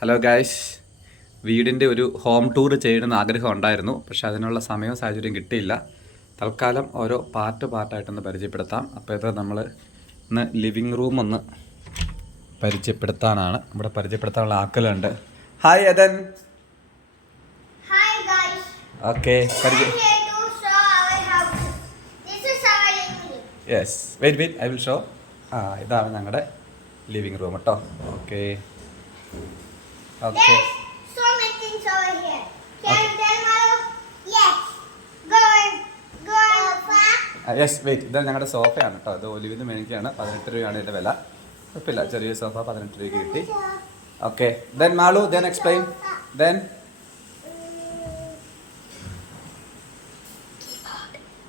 Hello guys, വീടിൻ്റെ ഒരു home tour ചെയ്യണമെന്ന് ആഗ്രഹം ഉണ്ടായിരുന്നു. പക്ഷെ അതിനുള്ള സമയവും സാഹചര്യം കിട്ടിയില്ല. തൽക്കാലം ഓരോ പാർട്ടായിട്ടൊന്ന് പരിചയപ്പെടുത്താം. അപ്പോൾ ഇത് നമ്മൾ ഇന്ന് ലിവിങ് റൂം ഒന്ന് പരിചയപ്പെടുത്താനാണ്. ഇവിടെ പരിചയപ്പെടുത്താനുള്ള ആക്കലുണ്ട്. Hi Adan. Okay, yes, wait I will show. ഇതാണ് ഞങ്ങളുടെ ലിവിങ് റൂം കേട്ടോ. Okay okay. So many things over here. Can you tell Maro? Yes. Go. Yes, wait. ഇത് ഞങ്ങളുടെ സോഫയാണ് കേട്ടോ. ഇത് ഒലിവിന്ന് മേടിക്കുകയാണ്. 18 രൂപയാണ് ഇതിൻ്റെ വില. കുഴപ്പമില്ല, ചെറിയ സോഫ 18 രൂപയ്ക്ക് കിട്ടി. Okay, then Malu, then explain. Then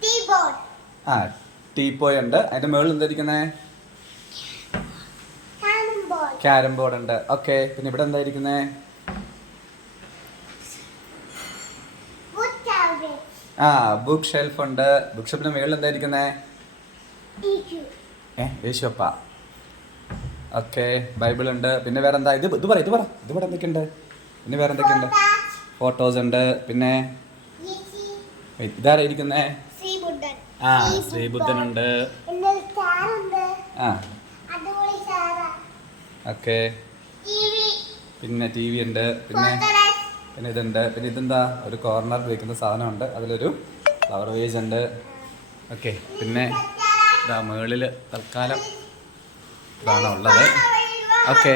Keyboard. Teapoy ഉണ്ട്. അതിൻ്റെ മുകളിൽ എന്തായിരിക്കുന്നത്? ക്യാരം ബോർഡ് ഉണ്ട്. ഓക്കെ, പിന്നെ ഇവിടെ എന്തായിരിക്കുന്നത്? ബുക്ക് ഷെൽഫ് ഉണ്ട്. ബുക്ക് ഷെൽഫിന്റെ മുകളിൽ എന്തായിരിക്കുന്നത്? യേശുപ്പ. ഓക്കെ, ബൈബിൾ ഉണ്ട്. പിന്നെ വേറെ എന്താ? ഇത് പറ എന്തൊക്കെയുണ്ട്? പിന്നെ വേറെ എന്തൊക്കെയുണ്ട്? ഫോട്ടോസ് ഉണ്ട്. പിന്നെ ഇതാരാ ഇരിക്കുന്നേ? ശ്രീബുദ്ധനുണ്ട്. ഓക്കെ, പിന്നെ ടി വി ഉണ്ട്. പിന്നെ ഇതുണ്ട്. പിന്നെ ഇതെന്താ? ഒരു കോർണർ വയ്ക്കുന്ന സാധനമുണ്ട്. അതിലൊരു ഫ്ലവർ വേസ് ഉണ്ട്. ഓക്കെ, പിന്നെ ഇതാ മുകളിൽ തൽക്കാലം ഇതാണ് ഉള്ളത്. ഓക്കെ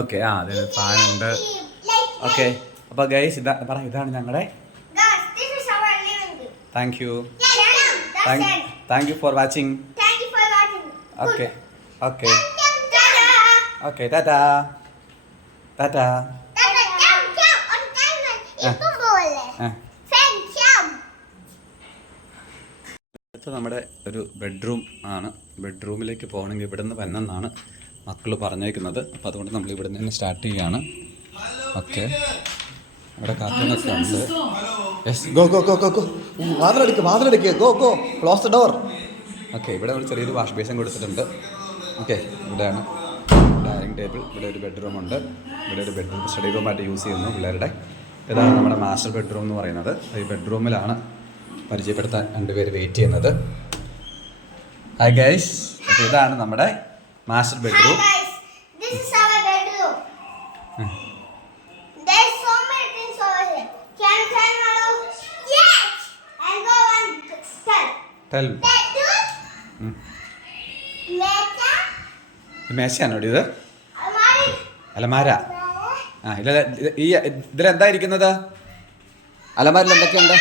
ഓക്കെ, അതിന് ഫാനുണ്ട്. ഓക്കെ, അപ്പോൾ ഗൈസ് ഇതാണ് ഞങ്ങളുടെ. Thank you for watching. Okay okay okay, Tata. അടുത്ത നമ്മുടെ ഒരു ബെഡ്റൂം ആണ്. ബെഡ്റൂമിലേക്ക് പോകണമെങ്കിൽ ഇവിടെ നിന്ന് വന്നെന്നാണ് മക്കൾ പറഞ്ഞേക്കുന്നത്. അപ്പോൾ അതുകൊണ്ട് നമ്മൾ ഇവിടെ നിന്ന് സ്റ്റാർട്ട് ചെയ്യുകയാണ്. ഓക്കെ, ഇവിടെ കാർട്ടൂണൊക്കെ ഉണ്ട്. യെസ്, ഗോ വാതിലടിക്കുക. Go close the door. Okay, ഇവിടെ ഒരു ചെറിയൊരു വാഷ് ബേസിൻ കൊടുത്തിട്ടുണ്ട്. ഓക്കെ, ഇവിടെയാണ് ഡൈനിങ് ടേബിൾ. ഇവിടെ ഒരു ബെഡ്റൂം ഉണ്ട്. ഇവിടെ ഒരു ബെഡ്റൂം സ്റ്റഡി റൂമായിട്ട് യൂസ് ചെയ്യുന്നു പിള്ളേരുടെ. ഇതാണ് നമ്മുടെ മാസ്റ്റർ ബെഡ്റൂം എന്ന് പറയുന്നത്. ഈ ബെഡ്റൂമിലാണ് പരിചയപ്പെടുത്താൻ രണ്ടുപേര് വെയിറ്റ് ചെയ്യുന്നത്. ഹായ് ഗൈസ്, അപ്പോൾ ഇതാണ് നമ്മുടെ മാസ്റ്റർ ബെഡ്റൂം. മേശയാണോ ഇത്? അലമാര. ഇതിലെന്താ ഇരിക്കുന്നത്? അലമാരിൽ എന്തൊക്കെയുണ്ട്?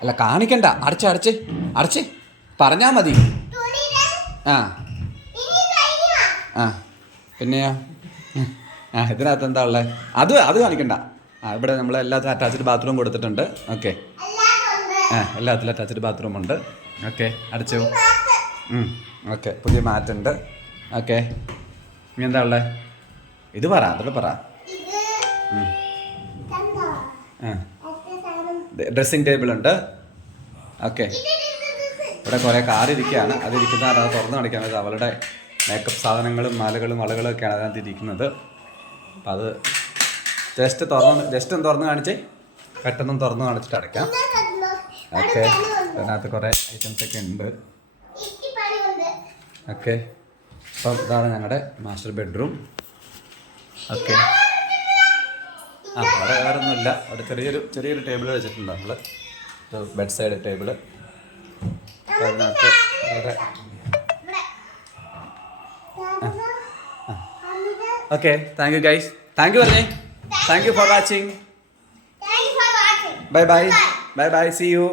അല്ല, കാണിക്കണ്ട. അടച്ച് പറഞ്ഞാൽ മതി. പിന്നെയോ? ഇതിനകത്ത് എന്താ ഉള്ളത്? അത് കാണിക്കണ്ട. ഇവിടെ നമ്മൾ എല്ലാത്തിനും അറ്റാച്ച്ഡ് ബാത്റൂം കൊടുത്തിട്ടുണ്ട്. ഓക്കെ, എല്ലാത്തിലും അറ്റാച്ച്ഡ് ബാത്റൂം ഉണ്ട്. ഓക്കെ, അടച്ചു. ഓക്കെ, പുതിയ മാറ്റുണ്ട്. ഓക്കെ, ഇനി എന്താ ഉള്ളത്? ഇത് പറ. ഡ്രസ്സിങ് ടേബിൾ ഉണ്ട്. ഓക്കെ, ഇവിടെ കുറേ കാർ ഇരിക്കുകയാണ്. അതിരിക്കുന്ന അത് തുറന്ന് കാണിക്കാനത് അവളുടെ മേക്കപ്പ് സാധനങ്ങളും മാലകളും വളകളും ഒക്കെയാണ് അതിനകത്ത് ഇരിക്കുന്നത്. അപ്പം അത് ജസ്റ്റ് ഒന്ന് തുറന്ന് കാണിച്ചേ. പെട്ടെന്ന് തുറന്ന് കാണിച്ചിട്ട് അടയ്ക്കാം. ഓക്കെ, അതിനകത്ത് കുറേ ഐറ്റംസ് ഒക്കെ ഉണ്ട്. ഓക്കെ, അപ്പം ഇതാണ് ഞങ്ങളുടെ മാസ്റ്റർ ബെഡ്റൂം. ഓക്കെ, അവിടെ വേറെ ഒന്നുമില്ല. അവിടെ ചെറിയൊരു ടേബിൾ വെച്ചിട്ടുണ്ട് നമ്മൾ. Bed side table. അതിനകത്ത് വേറെ. Okay, thank you guys. Thank you പറഞ്ഞേ. Thank you for watching. Bye see U.